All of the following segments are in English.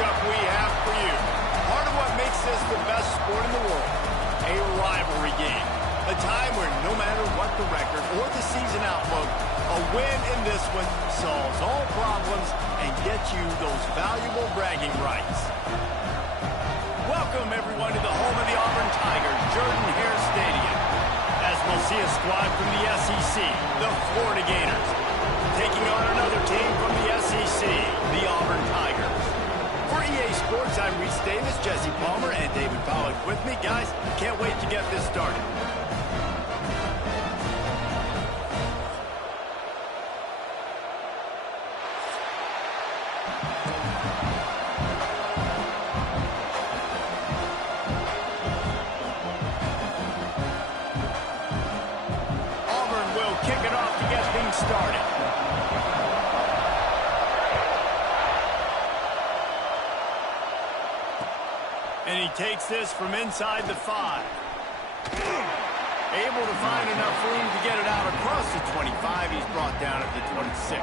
matchup we have for you. Part of what makes this the best sport in the world, a rivalry game. A time where no matter what the record or the season outlook, a win in this one solves all problems and gets you those valuable bragging rights. Welcome, everyone, to the home of the Auburn Tigers, Jordan-Hare Stadium. As we'll see a squad from the SEC, the Florida Gators, taking on another team from the SEC, the Auburn Tigers. For EA Sports, I'm Reese Davis, Jesse Palmer, and David Pollack with me. Guys, can't wait to get this started. Auburn will kick it off to get things started. And he takes this from inside the 5. Able to find enough room to get it out across the 25. He's brought down at the 26.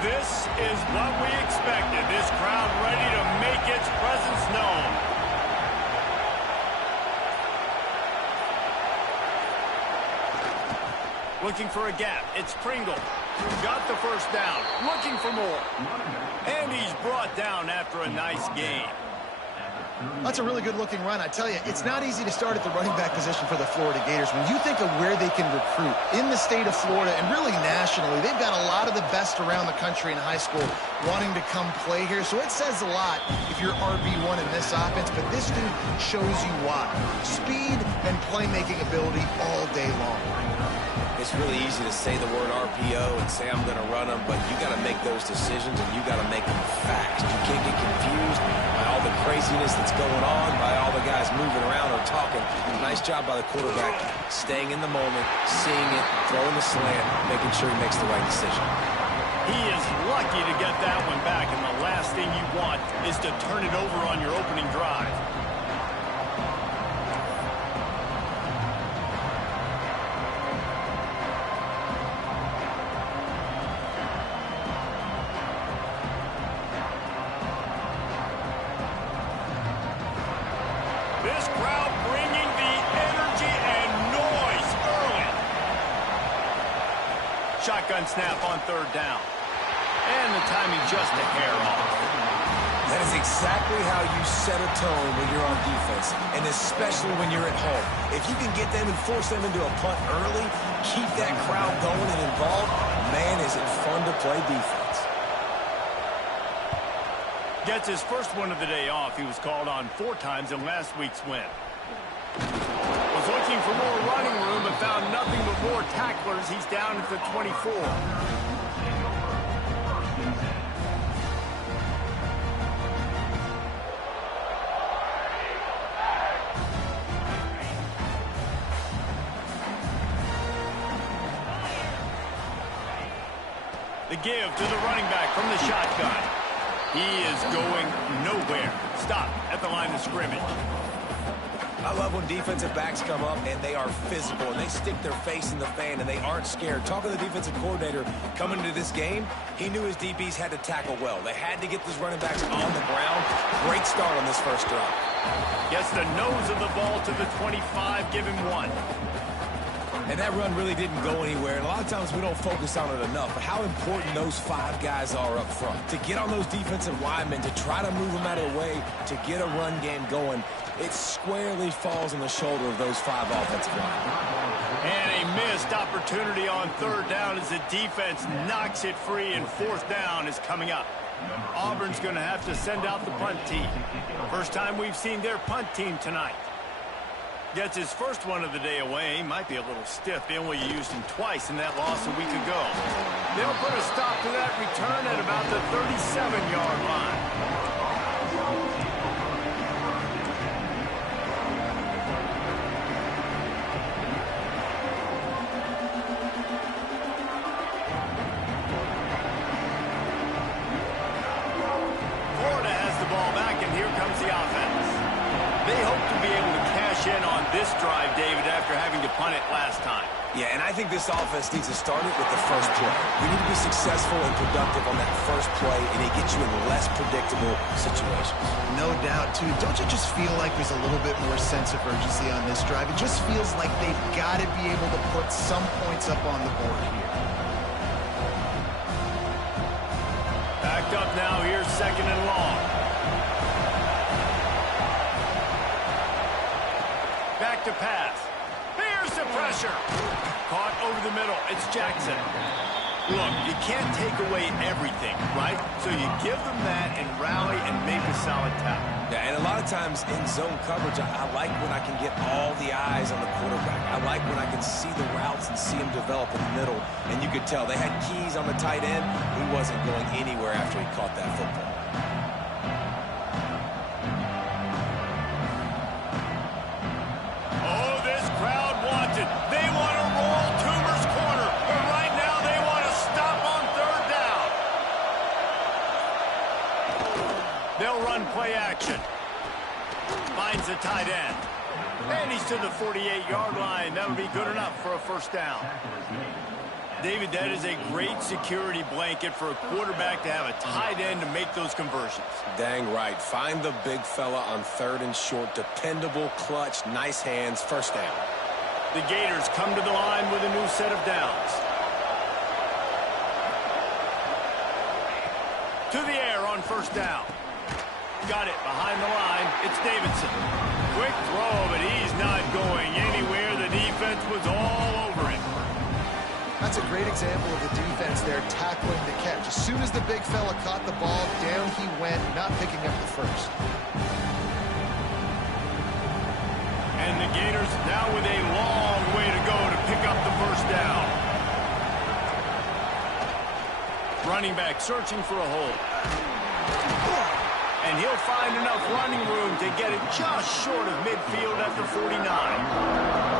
This is what we expected. This crowd ready to make its presence known. Looking for a gap. It's Pringle. Got the first down. Looking for more. And he's brought down after a nice gain. That's a really good-looking run. I tell you, it's not easy to start at the running back position for the Florida Gators. When you think of where they can recruit in the state of Florida and really nationally, they've got a lot of the best around the country in high school wanting to come play here. So it says a lot if you're RB1 in this offense, but this dude shows you why. Speed and playmaking ability all day long. It's really easy to say the word RPO and say I'm going to run them, but you got to make those decisions and you got to make them fast. You can't get confused by all the craziness that's going on, by all the guys moving around or talking. Nice job by the quarterback, staying in the moment, seeing it, throwing the slant, making sure he makes the right decision. He is lucky to get that one back, and the last thing you want is to turn it over on your opening drive. This crowd bringing the energy and noise early. Shotgun snap on third down. And the timing just a hair off. That is exactly how you set a tone when you're on defense, and especially when you're at home. If you can get them and force them into a punt early, keep that crowd going and involved, man, is it fun to play defense. Gets his first one of the day off. He was called on 4 times in last week's win. Was looking for more running room, but found nothing but more tacklers. He's down at the 24. The give to the running back from the shotgun. He is going nowhere. Stop at the line of scrimmage. I love when defensive backs come up and they are physical and they stick their face in the fan and they aren't scared. Talking to the defensive coordinator coming into this game, he knew his DBs had to tackle well. They had to get those running backs on the ground. Great start on this first drive. Gets the nose of the ball to the 25, give him 1. And that run really didn't go anywhere. And a lot of times we don't focus on it enough. But how important those 5 guys are up front. To get on those defensive linemen, to try to move them out of the way, to get a run game going, it squarely falls on the shoulder of those 5 offensive linemen. And a missed opportunity on third down as the defense knocks it free, and fourth down is coming up. Auburn's going to have to send out the punt team. First time we've seen their punt team tonight. Gets his first one of the day away. Might be a little stiff. They only used him twice in that loss a week ago. They'll put a stop to that return at about the 37-yard line. Florida has the ball back, and here comes the offense. They hope to be able to cash cash in on this drive, David, after having to punt it last time. Yeah, and I think this offense needs to start it with the first play. We need to be successful and productive on that first play, and it gets you in less predictable situations. No doubt, too. Don't you just feel like there's a little bit more sense of urgency on this drive? It just feels like they've got to be able to put some points up on the board here. Backed up now. Here's second and long. Back to pass. Here's the pressure. Caught over the middle. It's Jackson. Look, you can't take away everything, right? So you give them that and rally and make a solid tackle. Yeah, and a lot of times in zone coverage, I like when I can get all the eyes on the quarterback. I like when I can see the routes and see them develop in the middle. And you could tell they had keys on the tight end. He wasn't going anywhere after he caught that football. They want to roll Toomer's corner, but right now they want to stop on third down. They'll run play action. Finds the tight end. And he's to the 48-yard line. That'll be good enough for a first down. David, that is a great security blanket for a quarterback to have a tight end to make those conversions. Dang right. Find the big fella on third and short. Dependable, clutch, nice hands, first down. The Gators come to the line with a new set of downs. To the air on first down. Got it behind the line. It's Davidson. Quick throw, but he's not going anywhere. The defense was all over him. That's a great example of the defense there tackling the catch. As soon as the big fella caught the ball, down he went, not picking up the first. And the Gators now with a long way to go to pick up the first down. Running back searching for a hole. And he'll find enough running room to get it just short of midfield after 49.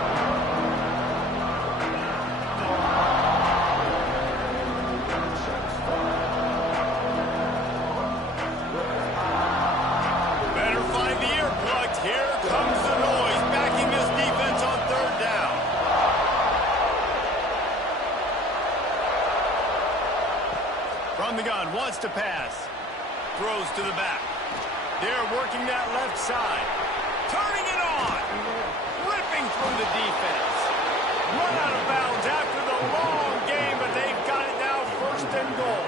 The gun wants to pass. Throws to the back. They're working that left side. Turning it on. Ripping through the defense. Run out of bounds after the long game, but they've got it now first and goal.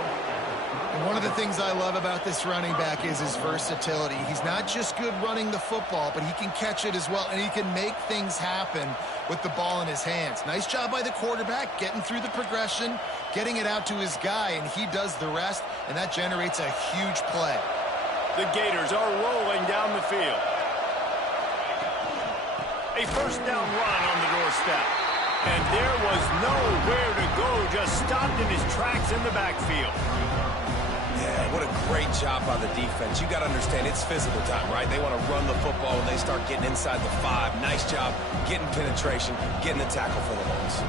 And one of the things I love about this running back is his versatility. He's not just good running the football, but he can catch it as well, and he can make things happen with the ball in his hands. Nice job by the quarterback, getting through the progression, getting it out to his guy, and he does the rest, and that generates a huge play. The Gators are rolling down the field. A first down run on the doorstep. And there was nowhere to go, just stopped in his tracks in the backfield. Yeah, what a great job by the defense. You got to understand, it's physical time, right? They want to run the football when they start getting inside the 5. Nice job getting penetration, getting the tackle for the loss.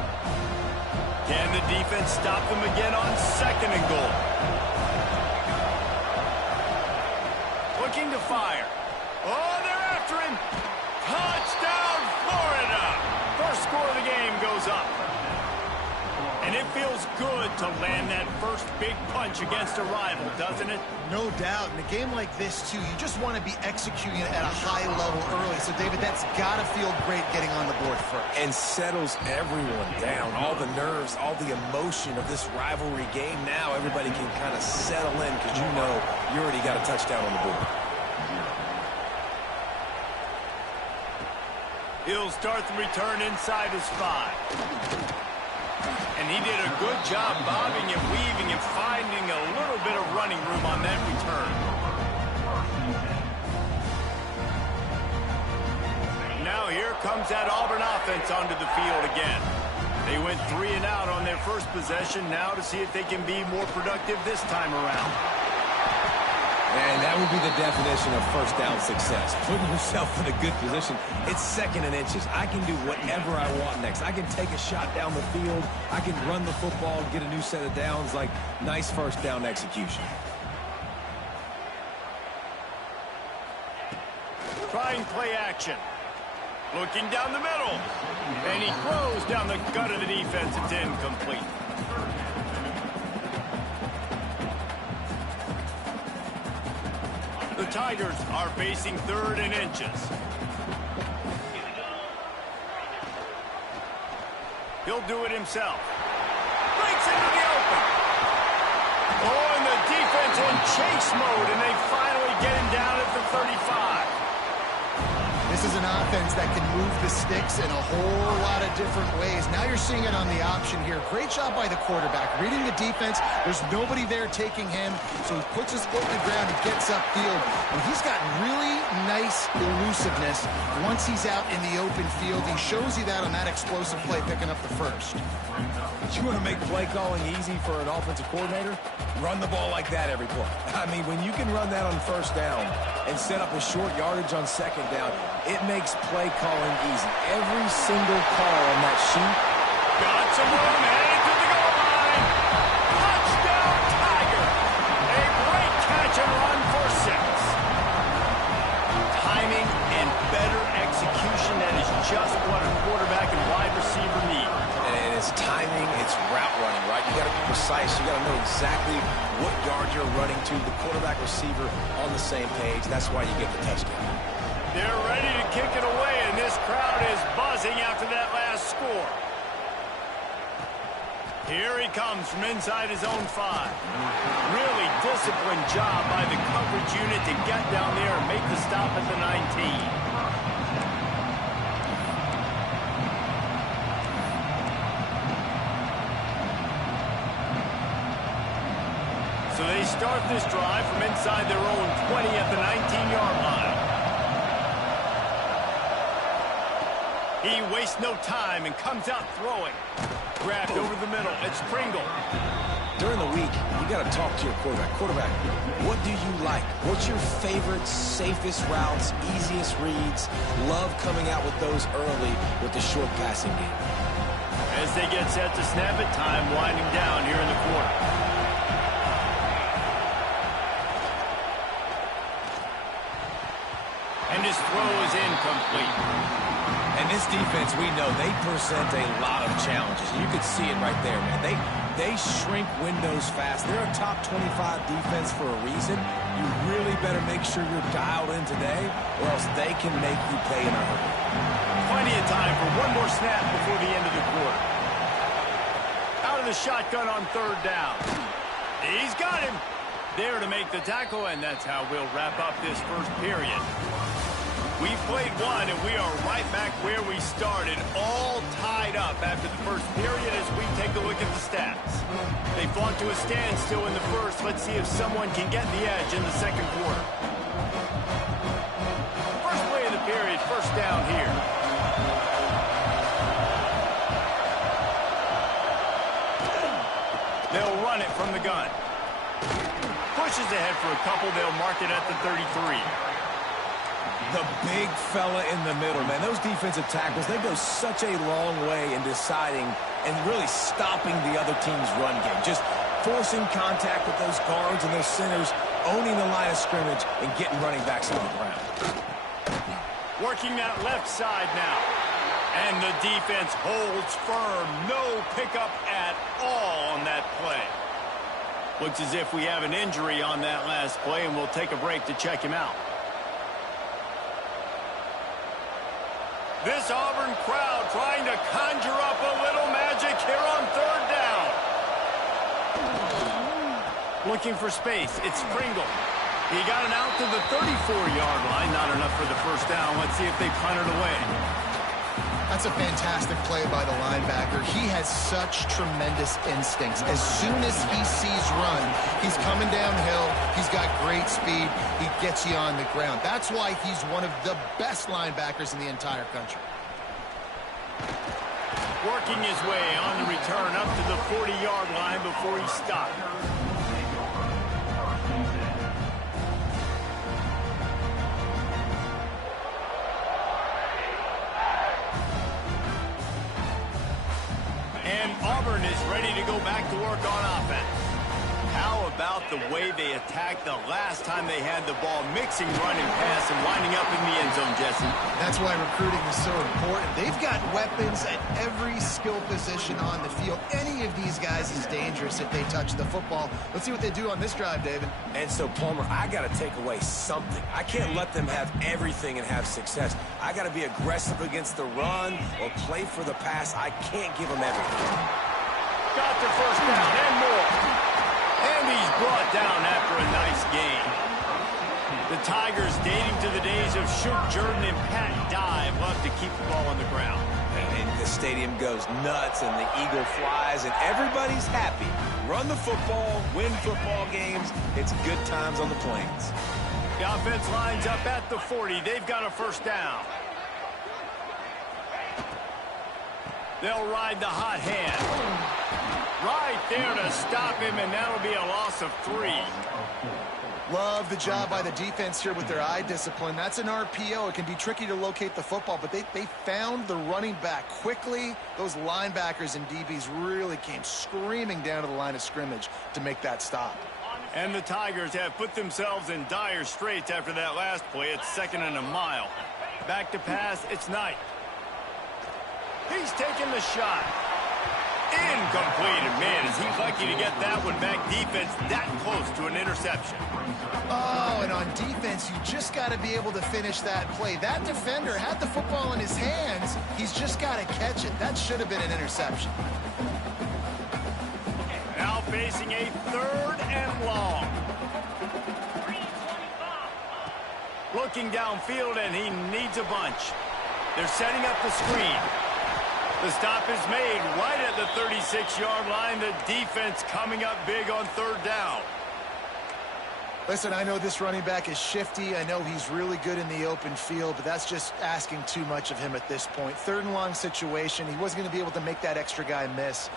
Can the defense stop them again on second and goal? Looking to fire. Oh, they're after him. Touchdown, Florida. First score of the game goes up. And it feels good to land that first big punch against a rival, doesn't it? No doubt. In a game like this, too, you just want to be executing it at a high level early. So, David, that's got to feel great getting on the board first. And settles everyone down. All the nerves, all the emotion of this rivalry game. Now everybody can kind of settle in because you know you already got a touchdown on the board. He'll start the return inside his 5. And he did a good job bobbing and weaving and finding a little bit of running room on that return. Now here comes that Auburn offense onto the field again. They went 3 and out on their first possession, now to see if they can be more productive this time around. And that would be the definition of first down success. Putting yourself in a good position. It's second and inches. I can do whatever I want next. I can take a shot down the field. I can run the football, get a new set of downs. Like, nice first down execution. Trying play action. Looking down the middle. And he throws down the gut of the defense. It's incomplete. The Tigers are facing 3rd and inches. He'll do it himself. Breaks into the open. Oh, and the defense in chase mode, and they finally get him down at the 35. This is an offense that can move the sticks in a whole lot of different ways. Now you're seeing it on the option here. Great job by the quarterback. Reading the defense, there's nobody there taking him, so he puts his foot in the ground and gets upfield. And he's got really nice elusiveness once he's out in the open field. He shows you that on that explosive play, picking up the first. You want to make play calling easy for an offensive coordinator? Run the ball like that every play. I mean, when you can run that on 1st down and set up a short yardage on 2nd down, it makes play calling easy. Every single call on that sheet. Got some room, headed to the goal line. Touchdown, Tiger. A great catch and run for 6. Timing and better execution, that is just what a quarterback and wide receiver need. And it's timing, it's route running, right? You got to be precise. You got to know exactly what yard you're running to. The quarterback receiver on the same page. That's why you get the touchdown. They're ready to kick it away, and this crowd is buzzing after that last score. Here he comes from inside his own 5. Really disciplined job by the coverage unit to get down there and make the stop at the 19. So they start this drive from inside their own 20 at the 19-yard line. He wastes no time and comes out throwing. Grabbed over the middle. It's Pringle. During the week, you got to talk to your quarterback. Quarterback, what do you like? What's your favorite, safest routes, easiest reads? Love coming out with those early with the short passing game. As they get set to snap it, time winding down here in the quarter. And his throw is incomplete. And this defense, we know, they present a lot of challenges. You could see it right there, man. They shrink windows fast. They're a top 25 defense for a reason. You really better make sure you're dialed in today, or else they can make you pay in a hurry. Plenty of time for one more snap before the end of the quarter. Out of the shotgun on 3rd down. He's got him. There to make the tackle, and that's how we'll wrap up this first period. We've played one, and we are right back where we started, all tied up after the first period as we take a look at the stats. They fought to a standstill in the first. Let's see if someone can get the edge in the 2nd quarter. First play of the period, 1st down here. They'll run it from the gun. Pushes ahead for a couple. They'll mark it at the 33. The big fella in the middle, man. Those defensive tackles, they go such a long way in deciding and really stopping the other team's run game. Just forcing contact with those guards and those centers, owning the line of scrimmage, and getting running backs on the ground. Working that left side now. And the defense holds firm. No pickup at all on that play. Looks as if we have an injury on that last play, and we'll take a break to check him out. This Auburn crowd trying to conjure up a little magic here on 3rd down. Looking for space. It's Pringle. He got it out to the 34-yard line. Not enough for the 1st down. Let's see if they punt it away. That's a fantastic play by the linebacker. He has such tremendous instincts. As soon as he sees run, he's coming downhill. He's got great speed. He gets you on the ground. That's why he's one of the best linebackers in the entire country. Working his way on the return up to the 40-yard line before he stopped. And Auburn is ready to go back to work on offense. How about the way they attacked the last time they had the ball, mixing run and pass and winding up in the end zone, Jesse? That's why recruiting is so important. They've got weapons at every skill position on the field. Any of these guys is dangerous if they touch the football. Let's see what they do on this drive, David. And so, Palmer, I got to take away something. I can't let them have everything and have success. I got to be aggressive against the run or play for the pass. I can't give them everything. Got the first down and more. And he's brought down after a nice gain. The Tigers, dating to the days of Shook Jordan and Pat Dye, love to keep the ball on the ground. And the stadium goes nuts, and the eagle flies, and everybody's happy. Run the football, win football games. It's good times on the plains. The offense lines up at the 40. They've got a first down. They'll ride the hot hand. Right there to stop him, and that'll be a loss of 3. Love the job by the defense here with their eye discipline. That's an RPO. It can be tricky to locate the football, but they found the running back quickly. Those linebackers and DBs really came screaming down to the line of scrimmage to make that stop. And the Tigers have put themselves in dire straits after that last play. It's 2nd and a mile. Back to pass, it's Knight. He's taking the shot. Incomplete, and man, is he lucky to get that one back. Defense that close to an interception. Oh, and on defense, you just got to be able to finish that play. That defender had the football in his hands. He's just got to catch it. That should have been an interception. Now facing a 3rd and long. Looking downfield, and he needs a bunch. They're setting up the screen. The stop is made right at the 36-yard line. The defense coming up big on 3rd down. Listen, I know this running back is shifty. I know he's really good in the open field, but that's just asking too much of him at this point. 3rd and long situation. He wasn't going to be able to make that extra guy miss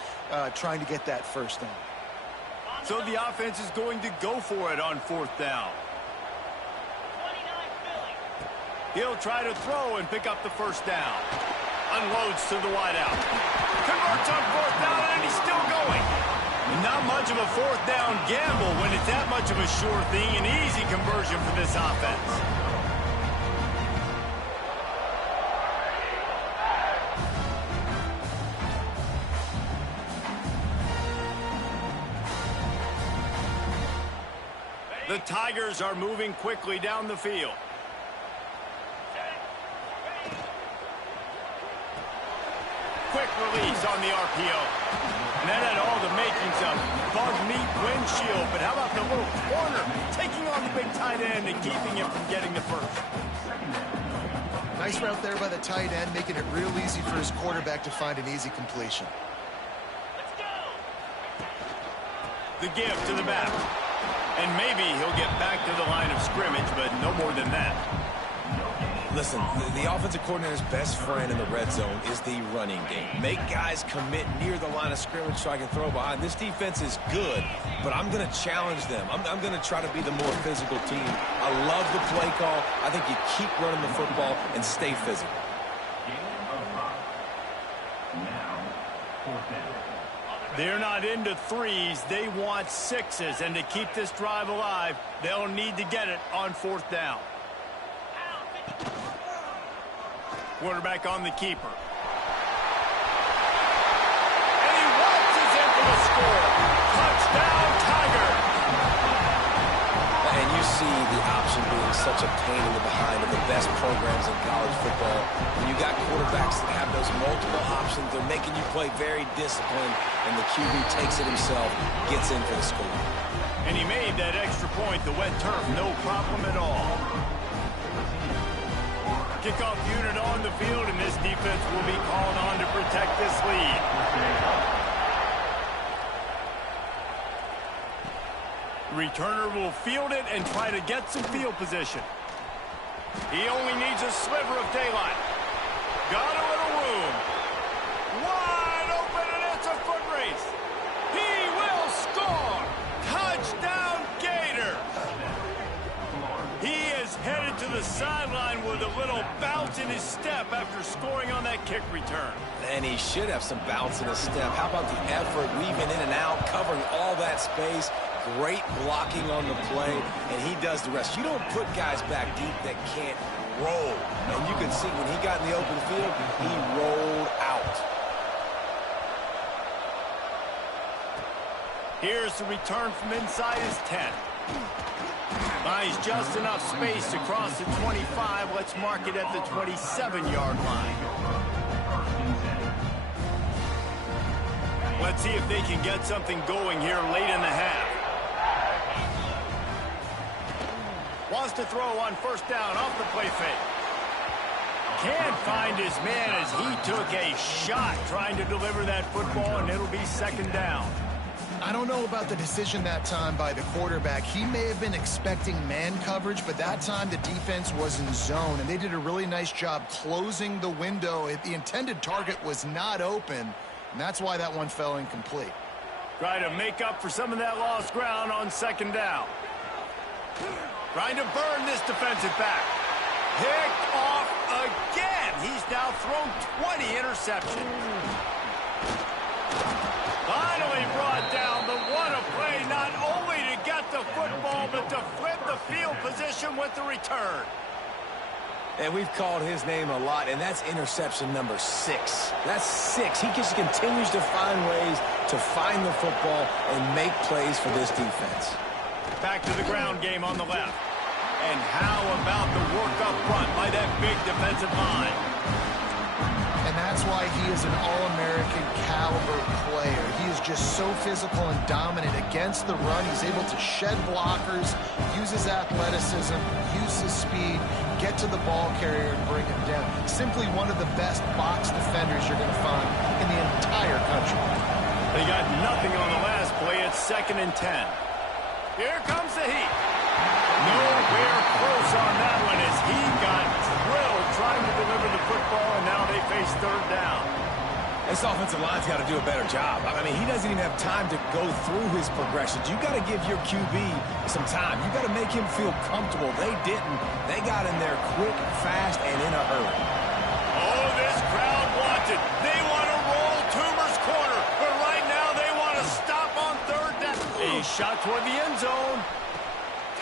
trying to get that first down. So the offense is going to go for it on 4th down. He'll try to throw and pick up the first down. Unloads to the wideout. Converts on 4th down, and he's still going. Not much of a 4th down gamble when it's that much of a sure thing. An easy conversion for this offense. The Tigers are moving quickly down the field. Quick release on the RPO. And that had all the makings of bug meat windshield. But how about the little corner taking on the big tight end and keeping him from getting the first? Nice route there by the tight end, making it real easy for his quarterback to find an easy completion. The give to the back. And maybe he'll get back to the line of scrimmage, but no more than that. Listen, the offensive coordinator's best friend in the red zone is the running game. Make guys commit near the line of scrimmage so I can throw behind. This defense is good, but I'm going to challenge them. I'm going to try to be the more physical team. I love the play call. I think you keep running the football and stay physical. They're not into 3s. They want 6s. And to keep this drive alive, they'll need to get it on 4th down. Quarterback on the keeper. And he watches in for the score. Touchdown, Tiger. And you see the option being such a pain in the behind of the best programs in college football. When you got quarterbacks that have those multiple options, they're making you play very disciplined, and the QB takes it himself, gets in for the score. And he made that extra point, the wet turf, no problem at all. Kickoff unit on the field, and this defense will be called on to protect this lead. Returner will field it and try to get some field position. He only needs a sliver of daylight. Got a little room. Wide open, and it's a foot race. He will score. Touchdown, Gator. He is headed to the sideline with a little bounce in his step after scoring on that kick return. And he should have some bounce in his step. How about the effort, weaving in and out, covering all that space? great blocking on the play, and he does the rest. You don't put guys back deep that can't roll. And you can see when he got in the open field, he rolled out. Here's the return from inside his 10. Finds just enough space to cross the 25. Let's mark it at the 27-yard line. Let's see if they can get something going here late in the half. Wants to throw on first down off the play fake. Can't find his man as he took a shot trying to deliver that football, and it'll be second down. I don't know about the decision that time by the quarterback. He may have been expecting man coverage, but that time the defense was in zone, and they did a really nice job closing the window. The intended target was not open, and that's why that one fell incomplete. Try to make up for some of that lost ground on second down. Trying to burn this defensive back. Picked off again. He's now thrown 20 interceptions. Finally brought down, but what a play, not only to get the football, but to flip the field position with the return. And we've called his name a lot, and that's interception number 6. That's 6. He just continues to find ways to find the football and make plays for this defense. Back to the ground game on the left. And how about the work up front by that big defensive line? And that's why he is an All-American caliber player. He is just so physical and dominant against the run. He's able to shed blockers, use his athleticism, use his speed, get to the ball carrier and bring him down. Simply one of the best box defenders you're going to find in the entire country. They got nothing on the last play. It's 2nd and 10. Here comes the heat. Nowhere close on that one as he got drilled trying to deliver the football, and now they face third down. This offensive line's got to do a better job. I mean, he doesn't even have time to go through his progressions. You got to give your QB some time. You got to make him feel comfortable. They didn't. They got in there quick, fast, and in a hurry. Oh, this crowd wants it. They want to roll Toomer's corner, but right now they want to stop on third down. A shot toward the end zone.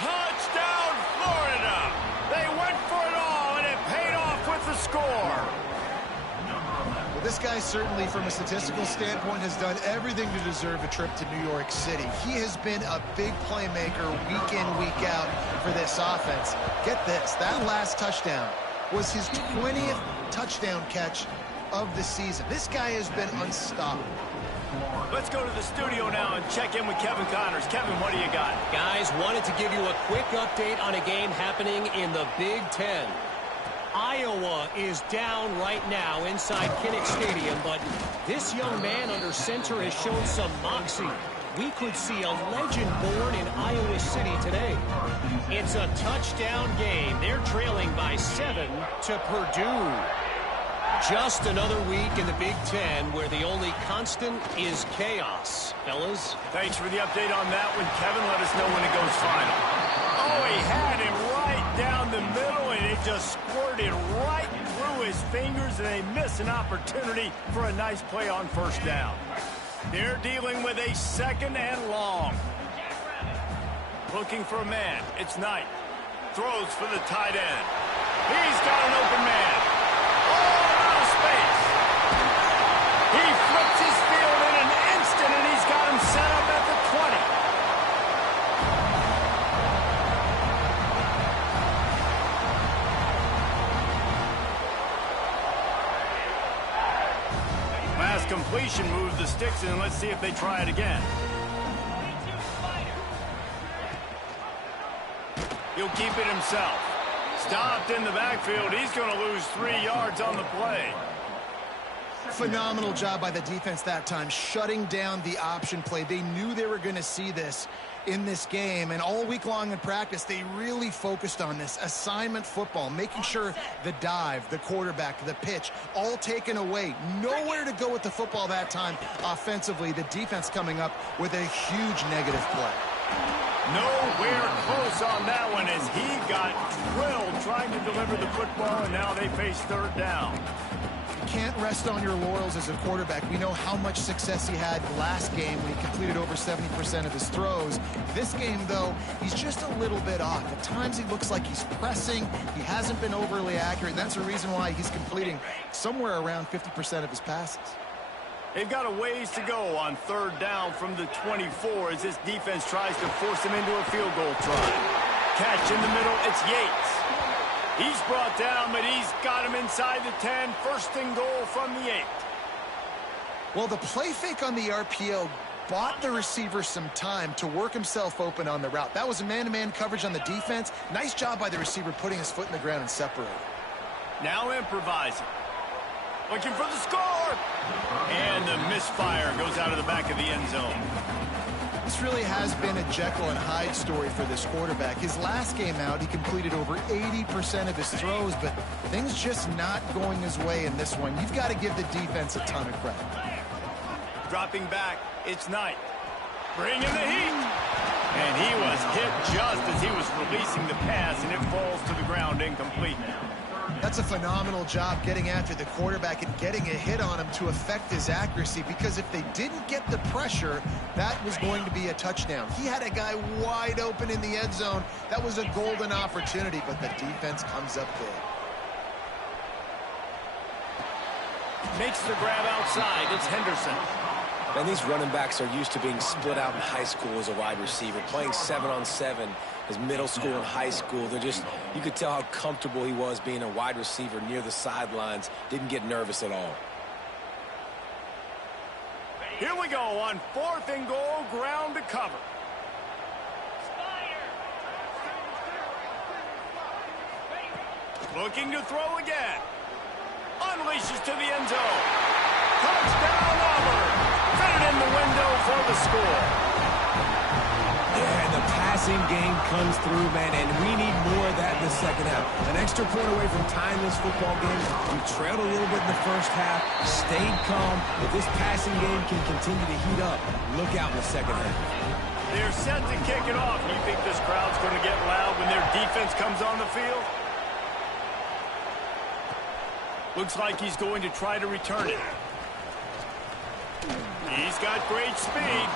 Touchdown, Florida! They went for it all, and it paid off with the score. Well, this guy certainly, from a statistical standpoint, has done everything to deserve a trip to New York City. He has been a big playmaker week in, week out for this offense. Get this, that last touchdown was his 20th touchdown catch of the season. This guy has been unstoppable. Let's go to the studio now and check in with Kevin Connors. Kevin, what do you got? Guys, wanted to give you a quick update on a game happening in the Big Ten. Iowa is down right now inside Kinnick Stadium, but this young man under center has shown some moxie. We could see a legend born in Iowa City today. It's a touchdown game. They're trailing by 7 to Purdue. Just another week in the Big Ten where the only constant is chaos. Fellas? Thanks for the update on that one, Kevin. Let us know when it goes final. Oh, he had him right down the middle, and it just squirted right through his fingers, and they miss an opportunity for a nice play on first down. They're dealing with a 2nd and long. Looking for a man. It's Knight. Throws for the tight end. He's got an open man. He flips his field in an instant, and he's got him set up at the 20. Last completion moved the sticks in. Let's see if they try it again. He'll keep it himself. Stopped in the backfield. He's going to lose 3 yards on the play. Phenomenal job by the defense that time, shutting down the option play. They knew they were going to see this in this game, and all week long in practice, they really focused on this assignment football, making sure the dive, the quarterback, the pitch, all taken away. Nowhere to go with the football that time offensively. The defense coming up with a huge negative play. Nowhere close on that one as he got drilled trying to deliver the football, and now they face third down. can't rest on your laurels as a quarterback. We know how much success he had last game when he completed over 70% of his throws. This game, though, he's just a little bit off. At times he looks like he's pressing. He hasn't been overly accurate. That's the reason why he's completing somewhere around 50% of his passes. They've got a ways to go on third down from the 24 as this defense tries to force him into a field goal try. Catch in the middle, it's Yates. He's brought down, but he's got him inside the 10. First and goal from the 8. Well, the play fake on the RPO bought the receiver some time to work himself open on the route. That was a man-to-man coverage on the defense. Nice job by the receiver putting his foot in the ground and separating. Now improvising. Looking for the score. And the misfire goes out of the back of the end zone. This really has been a Jekyll and Hyde story for this quarterback. His last game out, he completed over 80% of his throws, but things just not going his way in this one. You've got to give the defense a ton of credit. Dropping back, it's Knight. Bring in the heat. And he was hit just as he was releasing the pass, and it falls to the ground incomplete. That's a phenomenal job getting after the quarterback and getting a hit on him to affect his accuracy, because if they didn't get the pressure, that was going to be a touchdown. He had a guy wide open in the end zone. That was a golden opportunity, but the defense comes up big. Makes the grab outside. It's Henderson. And these running backs are used to being split out in high school as a wide receiver, playing 7-on-7 as middle school and high school. They're just, you could tell how comfortable he was being a wide receiver near the sidelines. Didn't get nervous at all. Here we go on fourth and goal, ground to cover. Looking to throw again. Unleashes to the end zone. Touchdown, Auburn. Fit it in the window for the score. Yeah, and the passing game comes through, man, and we need more of that in the second half. An extra point away from tying this football game. We trailed a little bit in the first half, stayed calm. If this passing game can continue to heat up, look out in the second half. They're set to kick it off. You think this crowd's going to get loud when their defense comes on the field? Looks like he's going to try to return it. He's got great speed.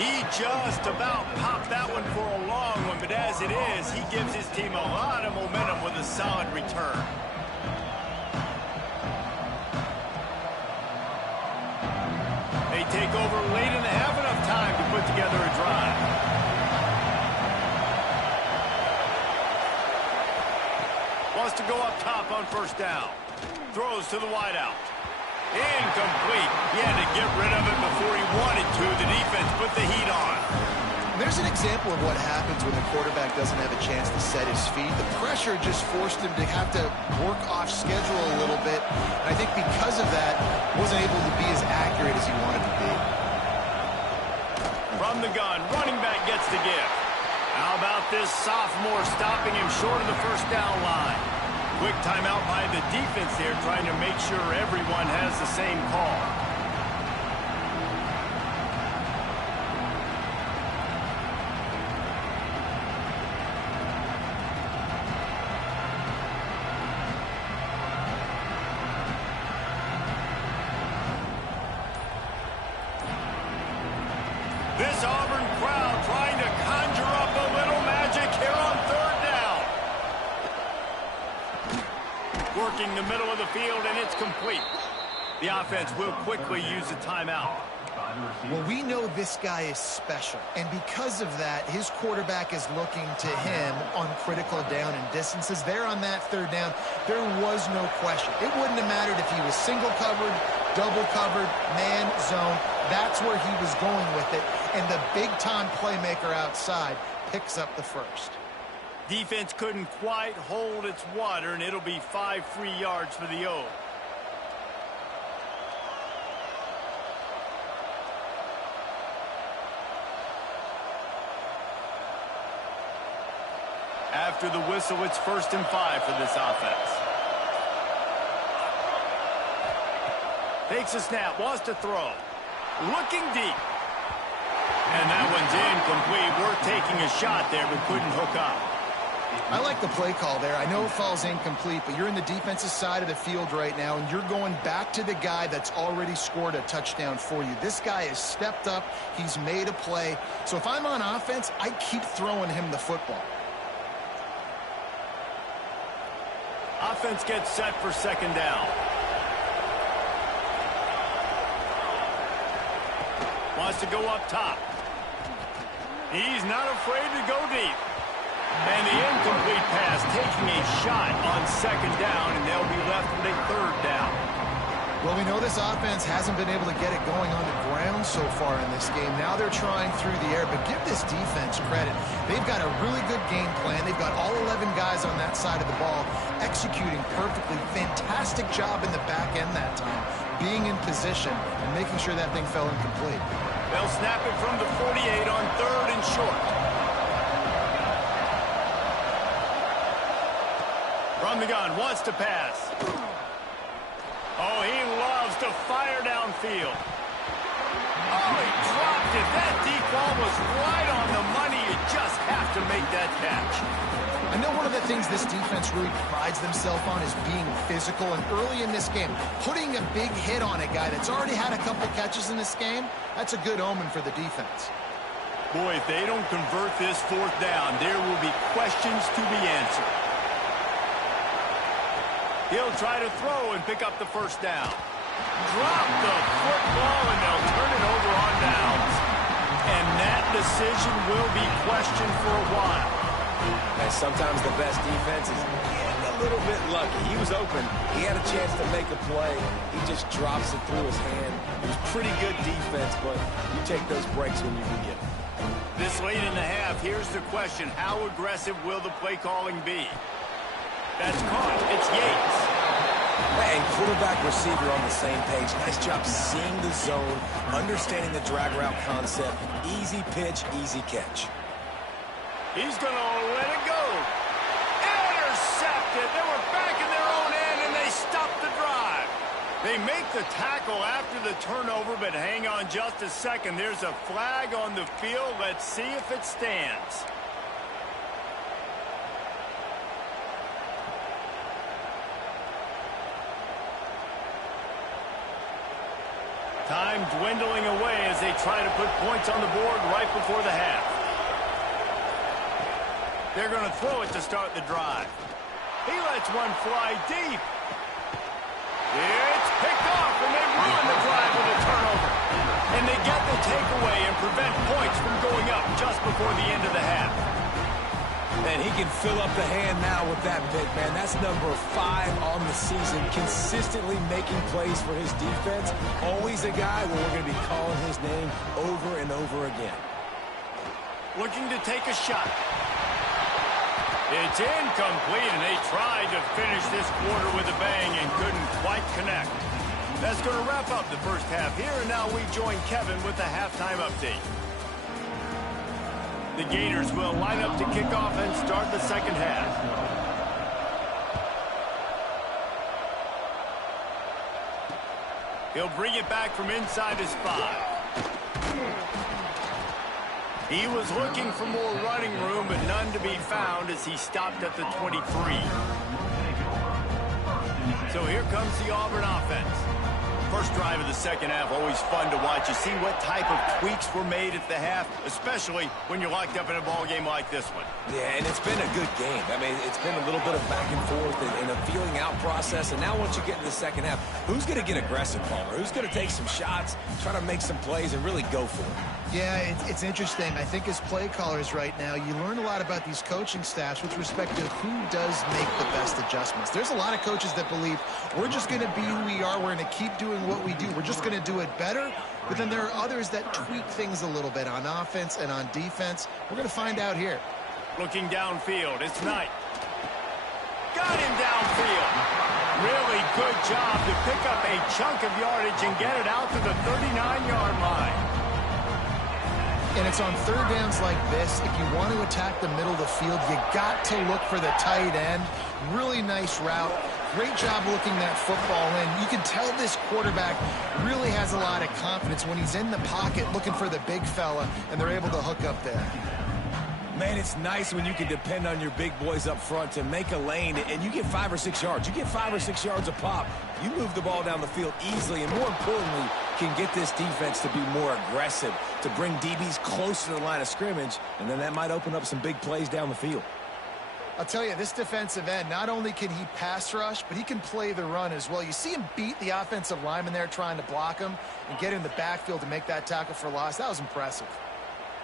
He just about popped that one for a long one, but as it is, he gives his team a lot of momentum with a solid return. They take over late and have enough time to put together a drive. Wants to go up top on first down. Throws to the wideout. Incomplete. He had to get rid of it before he wanted to. The defense put the heat on. There's an example of what happens when the quarterback doesn't have a chance to set his feet. The pressure just forced him to have to work off schedule a little bit. And I think because of that, wasn't able to be as accurate as he wanted to be. From the gun, running back gets the give. How about this sophomore stopping him short of the first down line? Quick timeout by the defense there, trying to make sure everyone has the same call. This Auburn crowd trying to conjure up a little magic here on third down. Working the middle of the field, and it's complete. The offense will quickly use a timeout. Well, we know this guy is special, and because of that, his quarterback is looking to him on critical down and distances. There on that third down, there was no question. It wouldn't have mattered if he was single covered, double covered, man, zone. That's where he was going with it, and the big-time playmaker outside picks up the first. Defense couldn't quite hold its water, and it'll be 5 free yards for the O. After the whistle, it's 1st and 5 for this offense. Takes a snap, wants to throw. Looking deep. And that one's incomplete. Worth taking a shot there, but couldn't hook up. I like the play call there. I know it falls incomplete, but you're in the defensive side of the field right now, and you're going back to the guy that's already scored a touchdown for you. This guy has stepped up. He's made a play. So if I'm on offense, I keep throwing him the football. Offense gets set for second down. Wants to go up top. He's not afraid to go deep. And the incomplete pass taking a shot on second down, and they'll be left with a third down. Well, we know this offense hasn't been able to get it going on the ground so far in this game. Now they're trying through the air, but give this defense credit. They've got a really good game plan. They've got all 11 guys on that side of the ball executing perfectly. Fantastic job in the back end that time, being in position and making sure that thing fell incomplete. They'll snap it from the 48 on third and short. From the gun, wants to pass. Oh, he loves to fire downfield. Oh, he dropped it. That deep ball was right on the money. You just have to make that catch. I know one of the things this defense really prides themselves on is being physical, and early in this game, putting a big hit on a guy that's already had a couple catches in this game, that's a good omen for the defense. Boy, if they don't convert this fourth down, there will be questions to be answered. He'll try to throw and pick up the first down. Drop the football, and they'll turn it over on downs. And that decision will be questioned for a while. And sometimes the best defense is getting a little bit lucky. He was open. He had a chance to make a play. He just drops it through his hand. It was pretty good defense, but you take those breaks when you can get them. This late in the half, here's the question. How aggressive will the play calling be? That's caught. It's Yates. And quarterback receiver on the same page. Nice job seeing the zone, understanding the drag route concept. Easy pitch, easy catch. He's going to let it go. Intercepted. They were back in their own end, and they stopped the drive. They make the tackle after the turnover, but hang on just a second. There's a flag on the field. Let's see if it stands. Time dwindling away as they try to put points on the board right before the half. They're going to throw it to start the drive. He lets one fly deep. It's picked off, and they ruin the drive with a turnover. And they get the takeaway and prevent points from going up just before the end of the half. And he can fill up the hand now with that pick, man. That's number 5 on the season, consistently making plays for his defense. Always a guy where we're going to be calling his name over and over again. Looking to take a shot. It's incomplete, and they tried to finish this quarter with a bang and couldn't quite connect. That's going to wrap up the first half here, and now we join Kevin with the halftime update. The Gators will line up to kick off and start the second half. He'll bring it back from inside his 5. He was looking for more running room, but none to be found as he stopped at the 23. So here comes the Auburn offense. First drive of the second half, always fun to watch. You see what type of tweaks were made at the half, especially when you're locked up in a ball game like this one. Yeah, and it's been a good game. I mean, it's been a little bit of back and forth and a feeling out process. And now once you get in the second half, who's going to get aggressive, Palmer? Who's going to take some shots, try to make some plays, and really go for it? Yeah, it's interesting. I think as play callers right now, you learn a lot about these coaching staffs with respect to who does make the best adjustments. There's a lot of coaches that believe we're just going to be who we are. We're going to keep doing what we do. We're just going to do it better. But then there are others that tweak things a little bit on offense and on defense. We're going to find out here. Looking downfield, it's Knight. Got him downfield. Really good job to pick up a chunk of yardage and get it out to the 39-yard line. And it's on third downs like this. If you want to attack the middle of the field, you got to look for the tight end. Really nice route. Great job looking that football in. You can tell this quarterback really has a lot of confidence when he's in the pocket looking for the big fella, and they're able to hook up there. Man, it's nice when you can depend on your big boys up front to make a lane, and you get 5 or 6 yards. You get 5 or 6 yards a pop. You move the ball down the field easily, and more importantly, can get this defense to be more aggressive, to bring DBs close to the line of scrimmage, and then that might open up some big plays down the field. I'll tell you, this defensive end, not only can he pass rush, but he can play the run as well. You see him beat the offensive lineman there trying to block him and get in the backfield to make that tackle for loss. That was impressive.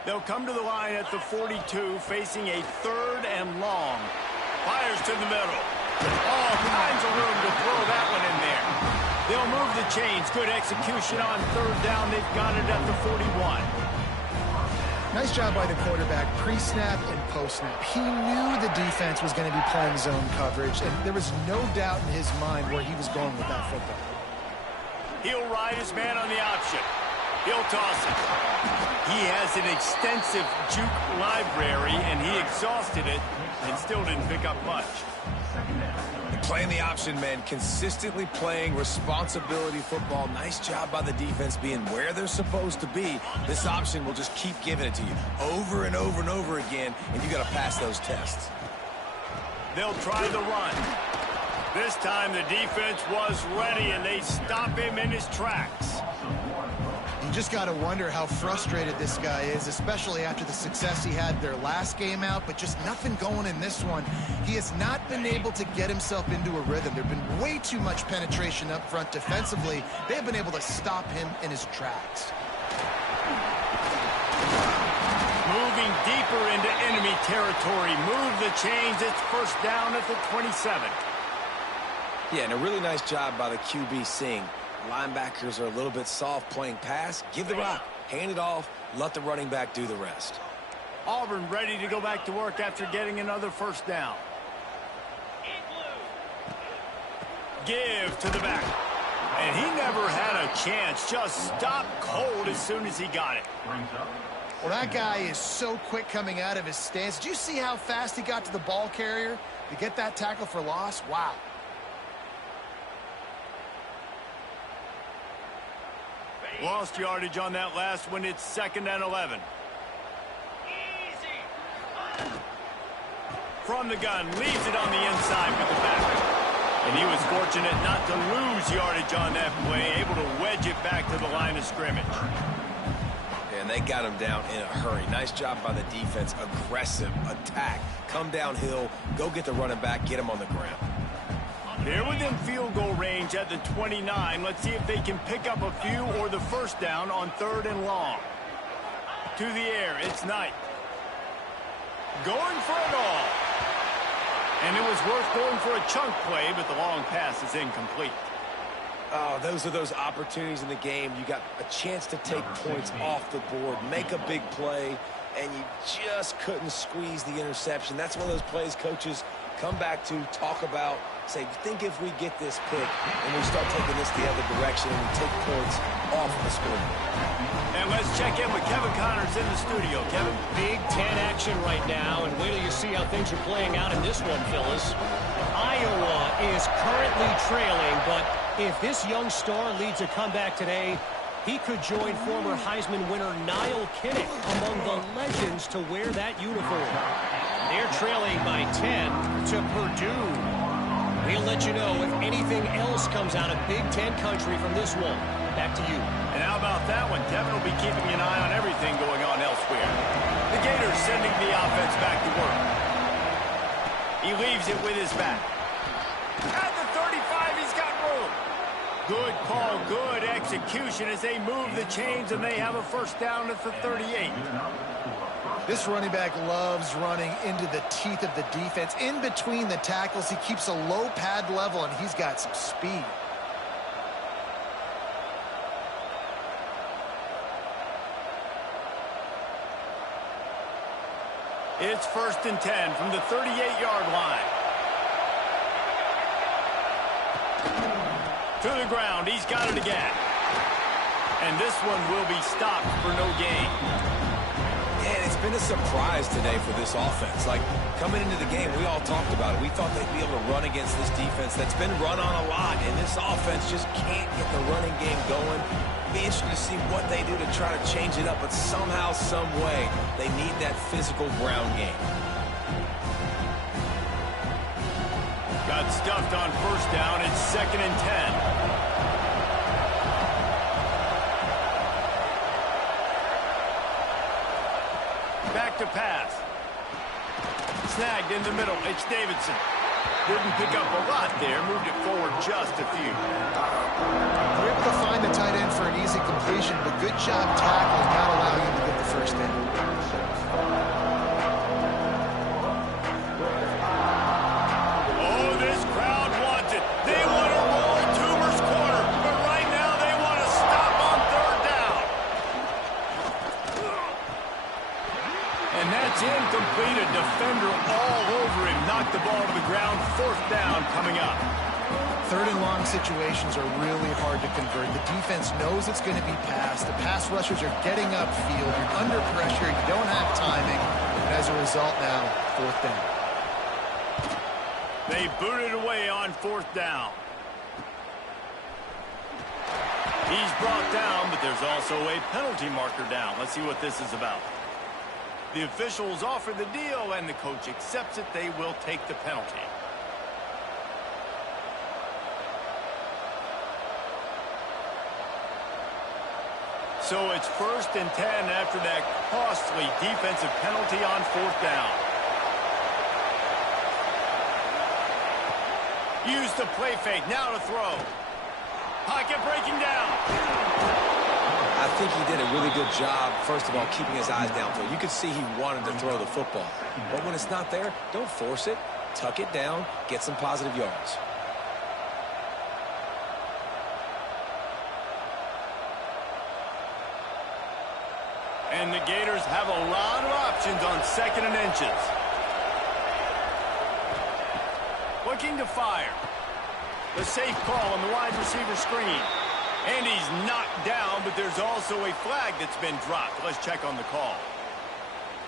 They'll come to the line at the 42, facing a 3rd and long. Fires to the middle. All kinds of room to throw that one in there. They'll move the chains. Good execution on 3rd down. They've got it at the 41. Nice job by the quarterback, pre-snap and post-snap. He knew the defense was going to be playing zone coverage, and there was no doubt in his mind where he was going with that football. He'll ride his man on the option. He'll toss it. He has an extensive juke library, and he exhausted it and still didn't pick up much. Playing the option, man, consistently playing responsibility football. Nice job by the defense being where they're supposed to be. This option will just keep giving it to you over and over and over again, and you got to pass those tests. They'll try the run. This time the defense was ready, and they stop him in his tracks. You just got to wonder how frustrated this guy is, especially after the success he had their last game out, but just nothing going in this one. He has not been able to get himself into a rhythm. There's been way too much penetration up front defensively. They've been able to stop him in his tracks. Moving deeper into enemy territory. Move the chains. It's 1st down at the 27. Yeah, and a really nice job by the QB seeing. Linebackers are a little bit soft playing pass. Give the rock, hand it off, let the running back do the rest. Auburn ready to go back to work after getting another 1st down. Give to the back. And he never had a chance. Just stopped cold as soon as he got it. Well, that guy is so quick coming out of his stance. Did you see how fast he got to the ball carrier to get that tackle for loss? Wow. Lost yardage on that last one. It's 2nd and 11. From the gun, leaves it on the inside with the back. And he was fortunate not to lose yardage on that play, able to wedge it back to the line of scrimmage. And they got him down in a hurry. Nice job by the defense. Aggressive attack. Come downhill, go get the running back, get him on the ground. They're within field goal range at the 29. Let's see if they can pick up a few or the 1st down on 3rd and long. To the air, it's Knight. Going for it all. And it was worth going for a chunk play, but the long pass is incomplete. Oh, those are those opportunities in the game. You got a chance to take points off the board, make a big play, and you just couldn't squeeze the interception. That's one of those plays coaches come back to, talk about, say, think if we get this pick and we start taking this the other direction and we take points off the scoreboard. And let's check in with Kevin Connors in the studio. Kevin? Big Ten action right now, and wait till you see how things are playing out in this one, Phyllis. Iowa is currently trailing, but if this young star leads a comeback today, he could join former Heisman winner Niall Kinnick among the legends to wear that uniform. They're trailing by 10 to Purdue. We'll let you know if anything else comes out of Big Ten country from this one. Back to you. And how about that one? Kevin will be keeping an eye on everything going on elsewhere. The Gators sending the offense back to work. He leaves it with his back. At the 35, he's got room. Good call, good execution as they move the chains, and they have a 1st down at the 38. This running back loves running into the teeth of the defense. In between the tackles, he keeps a low pad level, and he's got some speed. It's 1st and 10 from the 38-yard line. To the ground, he's got it again. And this one will be stopped for no gain. And it's been a surprise today for this offense. Like, coming into the game, we all talked about it. We thought they'd be able to run against this defense that's been run on a lot, and this offense just can't get the running game going. Be interesting to see what they do to try to change it up, but somehow, some way, they need that physical ground game. Got stuffed on first down. It's 2nd and 10. Back to pass. Snagged in the middle. It's Davidson. Didn't pick up a lot there. Moved it forward just a few. They're able to find the tight end for an easy completion, but good job tackling, not allowing him to get the first down. Oh, this crowd wants it. They want to roll Toomer's corner, but right now they want to stop on 3rd down. And that's incomplete. A defender all over him. Knocked the ball to the ground. 4th down coming up. 3rd and long situations are really hard to convert. The defense knows it's going to be passed. The pass rushers are getting upfield. You're under pressure. You don't have timing. And as a result now, 4th down. They booted away on 4th down. He's brought down, but there's also a penalty marker down. Let's see what this is about. The officials offer the deal, and the coach accepts it. They will take the penalty. So it's 1st and 10 after that costly defensive penalty on 4th down. Use the play fake. Now to throw. Pocket breaking down. I think he did a really good job, first of all, keeping his eyes downfield. You could see he wanted to throw the football. But when it's not there, don't force it. Tuck it down. Get some positive yards. And the Gators have a lot of options on 2nd and inches. Looking to fire. The safe call on the wide receiver screen. And he's knocked down, but there's also a flag that's been dropped. Let's check on the call.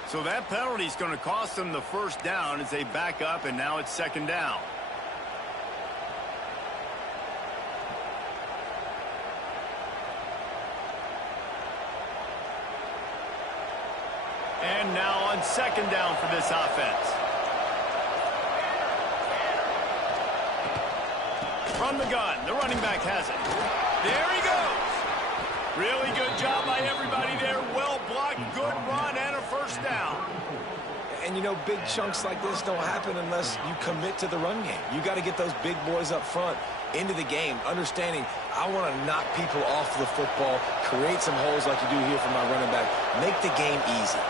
So that penalty is going to cost them the 1st down as they back up, and now it's 2nd down. And now on 2nd down for this offense. From the gun, the running back has it. There he goes. Really good job by everybody there. Well blocked, good run, and a 1st down. And, you know, big chunks like this don't happen unless you commit to the run game. You got to get those big boys up front into the game, understanding I want to knock people off the football, create some holes like you do here for my running back, make the game easy.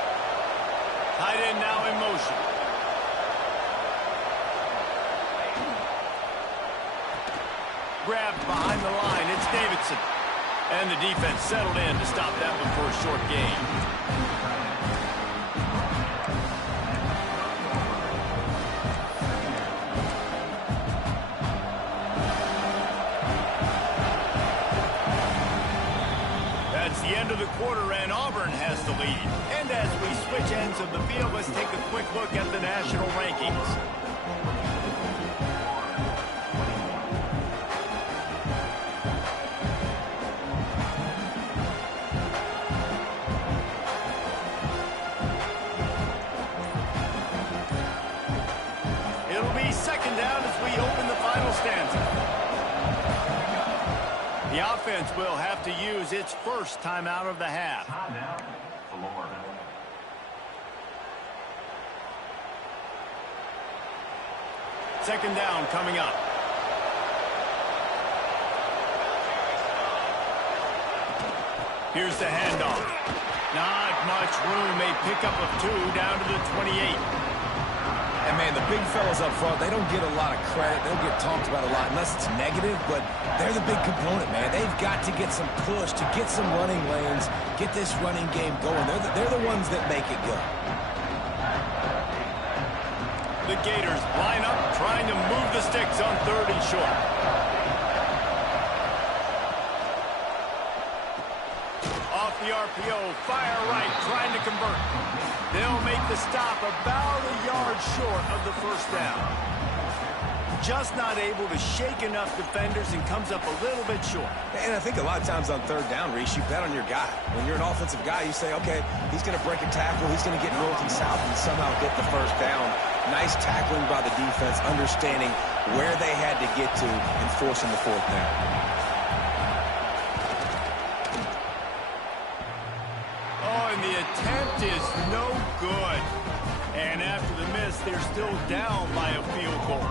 Tight end now in motion. Grabbed behind the line. It's Davidson. And the defense settled in to stop that one for a short gain. That's the end of the quarter, and Auburn has the lead. And as we switch ends of the field, let's take a quick look at the national rankings. It'll be 2nd down as we open the final stanza. The offense will have to use its 1st timeout of the half. 2nd down coming up. Here's the handoff. Not much room. A pickup of 2 down to the 28. And, man, the big fellas up front, they don't get a lot of credit. They don't get talked about a lot unless it's negative, but they're the big component, man. They've got to get some push, to get some running lanes, get this running game going. They're the ones that make it go. The Gators line up, trying to move the sticks on 3rd and short. off the RPO. Fire right, trying to convert. They'll make the stop about a yard short of the first down. Just not able to shake enough defenders and comes up a little bit short. And I think a lot of times on third down, Reese, you bet on your guy. When you're an offensive guy, you say, okay, he's going to break a tackle, he's going to get north and south and somehow get the first down. Nice tackling by the defense, understanding where they had to get to and forcing the fourth down. Oh, and the attempt is no good. And after the miss, they're still down by a field goal.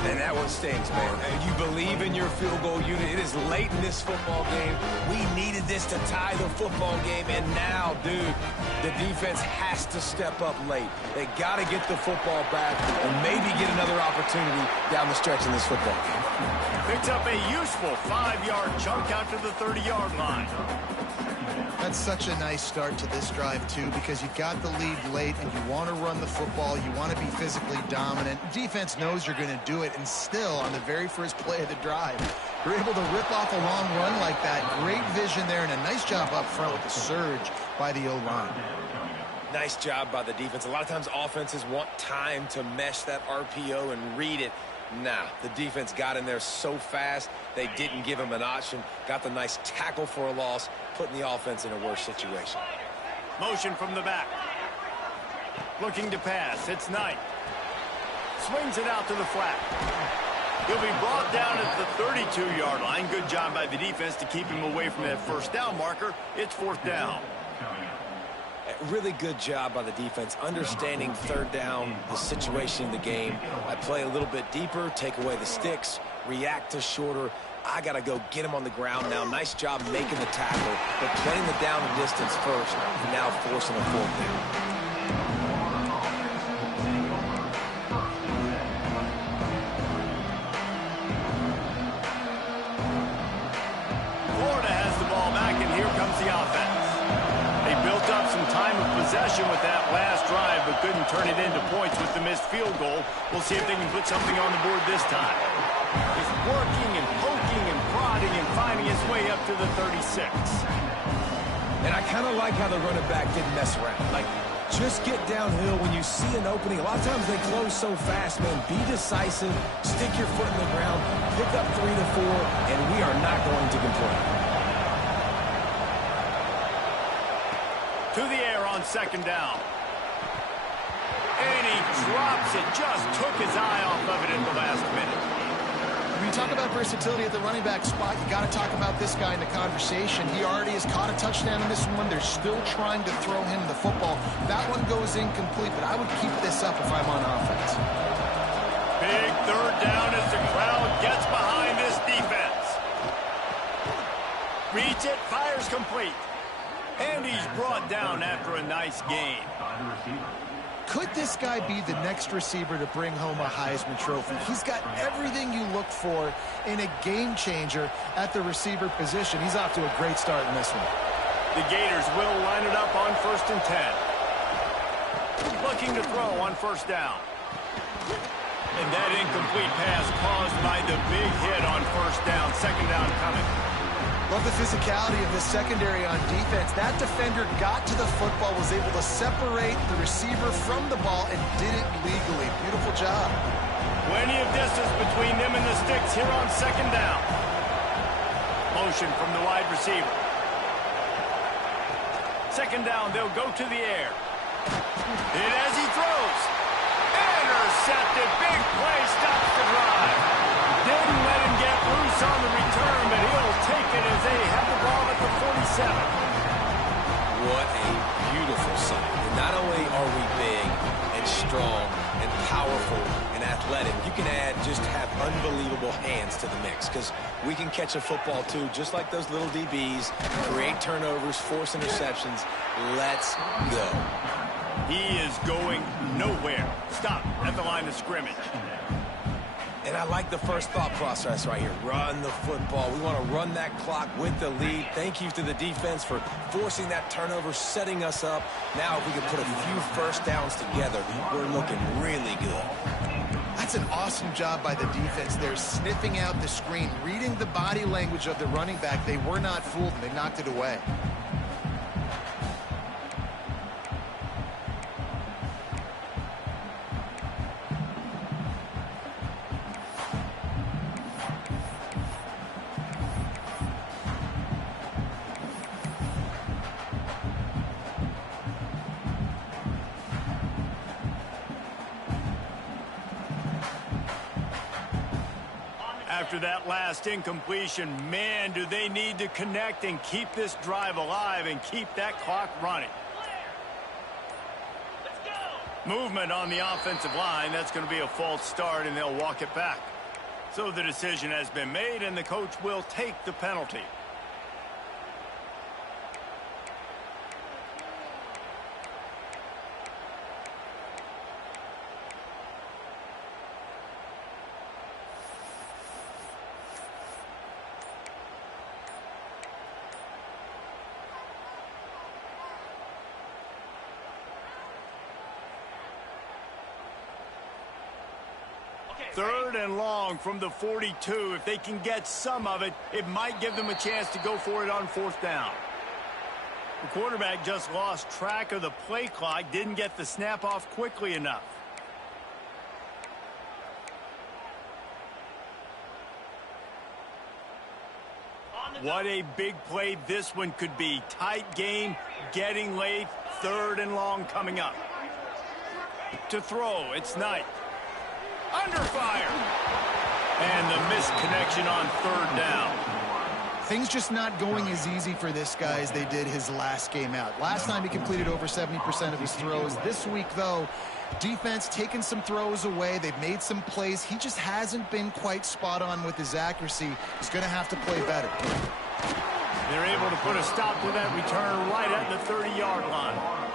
And that one stings, man. You believe in your field goal unit. It is late in this football game. We needed this to tie the football game. And now, dude, the defense has to step up late. They got to get the football back and maybe get another opportunity down the stretch in this football game. Picks up a useful 5-yard chunk out to the 30-yard line. That's such a nice start to this drive, too, because you got the lead late and you want to run the football. You want to be physically dominant. Defense knows you're going to do it, and still, on the very first play of the drive, you're able to rip off a long run like that. Great vision there, and a nice job up front with the surge by the O-line. Nice job by the defense. A lot of times offenses want time to mesh that RPO and read it. Nah, the defense got in there so fast, they didn't give him an option. Got the nice tackle for a loss, putting the offense in a worse situation. Motion from the back. Looking to pass. It's Knight. Swings it out to the flat. He'll be brought down at the 32-yard line. Good job by the defense to keep him away from that first down marker. It's fourth down. Really good job by the defense, understanding third down, the situation in the game. I play a little bit deeper, take away the sticks, react to shorter. I got to go get him on the ground now. Nice job making the tackle, but playing the down and distance first, and now forcing a fourth down. Florida has the ball back, and here comes the offense. They built up some time of possession with that last drive, but couldn't turn it into points with the missed field goal. We'll see if they can put something on the board this time. He's working and poking and prodding and finding his way up to the 36. And I kind of like how the running back didn't mess around. Like, just get downhill when you see an opening. A lot of times they close so fast, man. Be decisive, stick your foot in the ground, pick up 3 to 4, and we are not going to complain. To the air on second down. And he drops it. Just took his eye off of it in the last minute. When you talk about versatility at the running back spot, you got to talk about this guy in the conversation. He already has caught a touchdown in this one. They're still trying to throw him the football. That one goes incomplete, but I would keep this up if I'm on offense. Big third down as the crowd gets behind this defense. Reads it, fires complete. And he's brought down after a nice game. Could this guy be the next receiver to bring home a Heisman Trophy? He's got everything you look for in a game changer at the receiver position. He's off to a great start in this one. The Gators will line it up on 1st and 10. Looking to throw on first down. And that incomplete pass caused by the big hit on first down. Second down coming. Love the physicality of the secondary on defense. That defender got to the football, was able to separate the receiver from the ball, and did it legally. Beautiful job. Plenty of distance between them and the sticks here on second down. Motion from the wide receiver. Second down, they'll go to the air. And as he throws, intercepted. Big play, stops the drive. Didn't let him get loose on the return, but he'll take it as they have the ball at the 47. What a beautiful sight. And not only are we big and strong and powerful and athletic, you can just have unbelievable hands to the mix, because we can catch a football too, just like those little DBs, create turnovers, force interceptions. Let's go. He is going nowhere. Stop at the line of scrimmage. And I like the first thought process right here. Run the football. We want to run that clock with the lead. Thank you to the defense for forcing that turnover, setting us up. Now if we can put a few first downs together, we're looking really good. That's an awesome job by the defense. They're sniffing out the screen, reading the body language of the running back. They were not fooled, and they knocked it away. After that last incompletion, man, do they need to connect and keep this drive alive and keep that clock running. Movement on the offensive line. That's going to be a false start, and they'll walk it back. So the decision has been made, and the coach will take the penalty. Third and long from the 42. If they can get some of it, it might give them a chance to go for it on fourth down. The quarterback just lost track of the play clock, didn't get the snap off quickly enough. What a big play this one could be. Tight game, getting late, third and long coming up. To throw, it's Knight. Under fire. And the missed connection on third down. Things just not going as easy for this guy as they did his last game out. Last time he completed over 70% of his throws. This week, though, defense taking some throws away. They've made some plays. He just hasn't been quite spot on with his accuracy. He's going to have to play better. They're able to put a stop to that return right at the 30-yard line.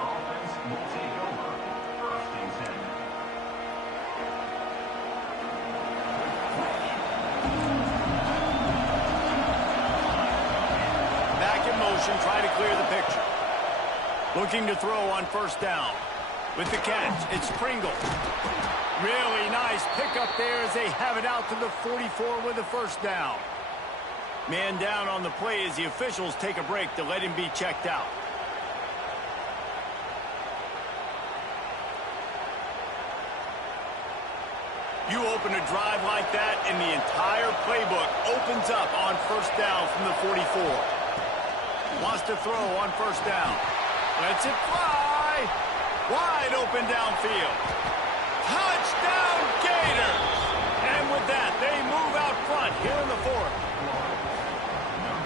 Try to clear the picture. Looking to throw on first down. With the catch, it's Pringle. Really nice pickup there as they have it out to the 44 with a first down. Man down on the play as the officials take a break to let him be checked out. You open a drive like that and the entire playbook opens up on first down from the 44. Wants to throw on first down. Lets it fly. Wide open downfield. Touchdown Gators! And with that, they move out front here in the fourth.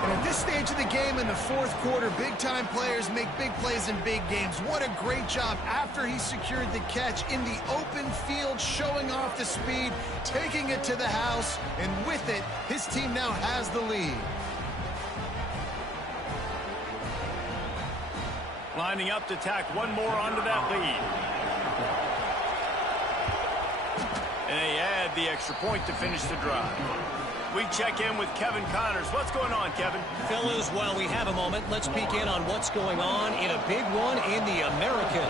And at this stage of the game in the fourth quarter, big-time players make big plays in big games. What a great job after he secured the catch in the open field, showing off the speed, taking it to the house, and with it, his team now has the lead. Lining up to tack one more onto that lead. And they add the extra point to finish the drive. We check in with Kevin Connors. What's going on, Kevin? Fellas, while we have a moment, let's peek in on what's going on in a big one in the American.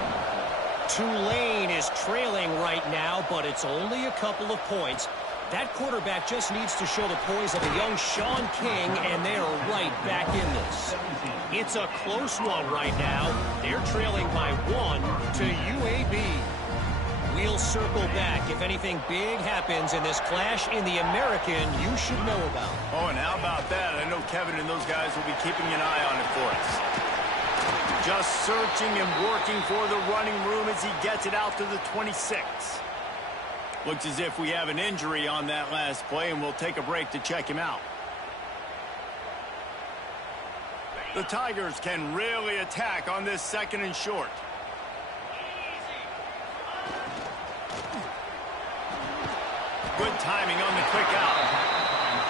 Tulane is trailing right now, but it's only a couple of points. That quarterback just needs to show the poise of a young Sean King, and they are right back in this. It's a close one right now. They're trailing by 1 to UAB. We'll circle back if anything big happens in this clash in the American you should know about. Oh, and how about that? I know Kevin and those guys will be keeping an eye on it for us. Just searching and working for the running room as he gets it out to the 26. Looks as if we have an injury on that last play, and we'll take a break to check him out. The Tigers can really attack on this second and short. Good timing on the quick out.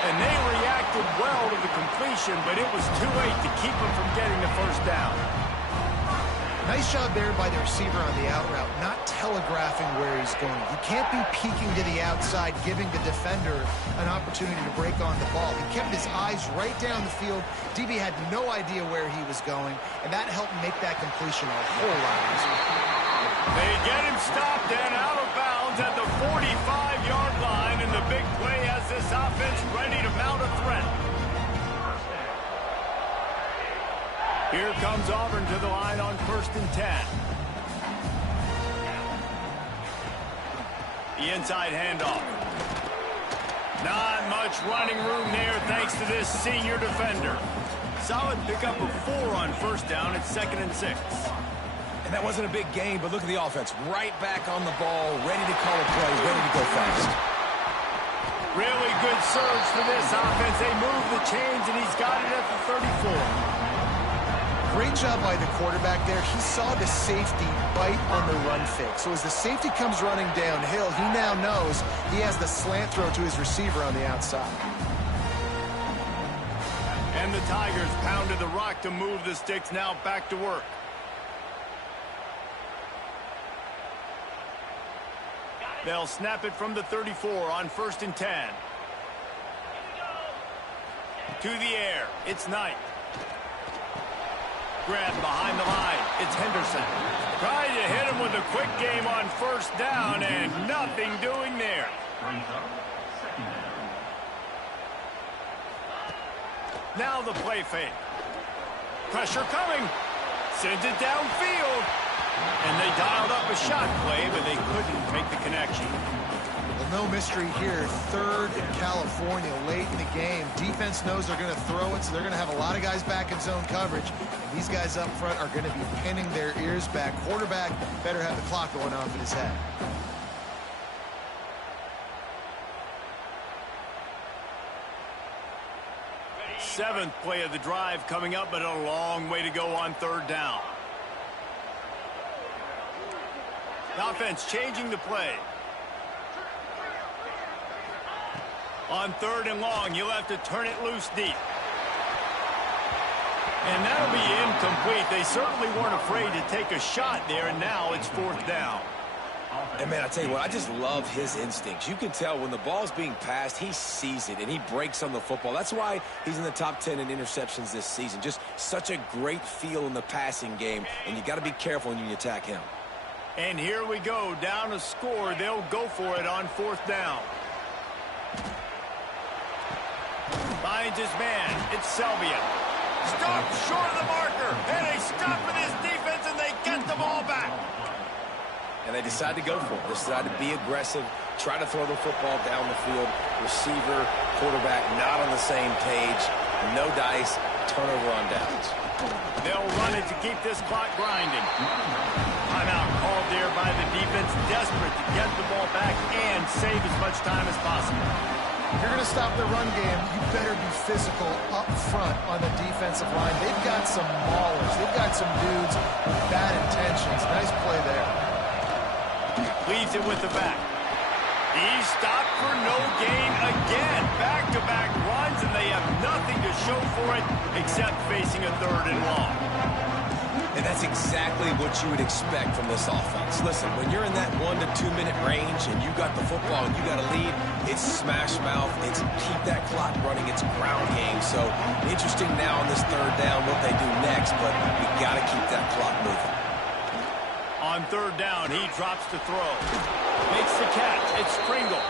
And they reacted well to the completion, but it was too late to keep them from getting the first down. Nice job there by the receiver on the out route, not telegraphing where he's going. You can't be peeking to the outside, giving the defender an opportunity to break on the ball. He kept his eyes right down the field. DB had no idea where he was going, and that helped make that completion a whole lot easier. They get him stopped and out of bounds at the 45-yard line, and the big play has this offense ready to mount a threat. Here comes Auburn to the line on 1st and 10. The inside handoff. Not much running room there thanks to this senior defender. Solid pickup of 4 on first down. It's 2nd and 6. And that wasn't a big gain, but look at the offense. Right back on the ball, ready to call a play, ready to go fast. Really good surge for this offense. They move the chains, and he's got it at the 34. Great job by the quarterback there. He saw the safety bite on the run fake. So as the safety comes running downhill, he now knows he has the slant throw to his receiver on the outside. And the Tigers pounded the rock to move the sticks. Now back to work. They'll snap it from the 34 on 1st and 10. To the air. It's Knight. Grab behind the line. It's Henderson. Trying to hit him with a quick game on 1st down, and nothing doing there. Now the play fake. Pressure coming. Sends it downfield. And they dialed up a shot play, but they couldn't make the connection. Well, no mystery here. 3rd in California late in the game. Defense knows they're going to throw it, so they're going to have a lot of guys back in zone coverage. And these guys up front are going to be pinning their ears back. Quarterback better have the clock going off in his head. Seventh play of the drive coming up, but a long way to go on 3rd down. The offense changing the play. On 3rd and long, you'll have to turn it loose deep. And that'll be incomplete. They certainly weren't afraid to take a shot there, and now it's 4th down. And, man, I tell you what, I just love his instincts. You can tell when the ball's being passed, he sees it, and he breaks on the football. That's why he's in the top 10 in interceptions this season. Just such a great feel in the passing game, and you got to be careful when you attack him. And here we go, down a score. They'll go for it on 4th down. Finds his man. It's Selvia. Stop short of the marker. And they stop with his defense, and they get the ball back. And they decide to go for it. They decide to be aggressive, try to throw the football down the field. Receiver, quarterback, not on the same page. No dice, turnover on downs. They'll run it to keep this clock grinding. Timeout called there by the defense, desperate to get the ball back and save as much time as possible. If you're going to stop the run game, you better be physical up front on the defensive line. They've got some maulers. They've got some dudes with bad intentions. Nice play there. Leaves it with the back. He's stopped for no gain again. Back-to-back runs, and they have nothing to show for it except facing a 3rd and long. And that's exactly what you would expect from this offense. Listen, when you're in that 1 to 2 minute range and you got the football and you got a lead, it's smash mouth, it's keep that clock running, it's ground game. So interesting now on this 3rd down what they do next, but we got to keep that clock moving. On 3rd down, he drops to throw. Makes the catch. It's Pringle.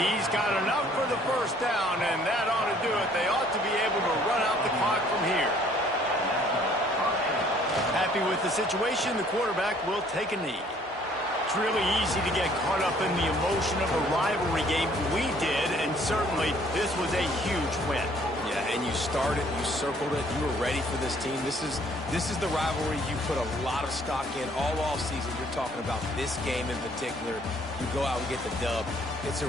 He's got enough for the 1st down, and that ought to do it. They ought to be able to run out the clock from here. Happy with the situation, the quarterback will take a knee. It's really easy to get caught up in the emotion of a rivalry game. We did, and certainly this was a huge win. Yeah, and you started, you circled it, you were ready for this team. This is the rivalry you put a lot of stock in all offseason. You're talking about this game in particular. You go out and get the dub. It's a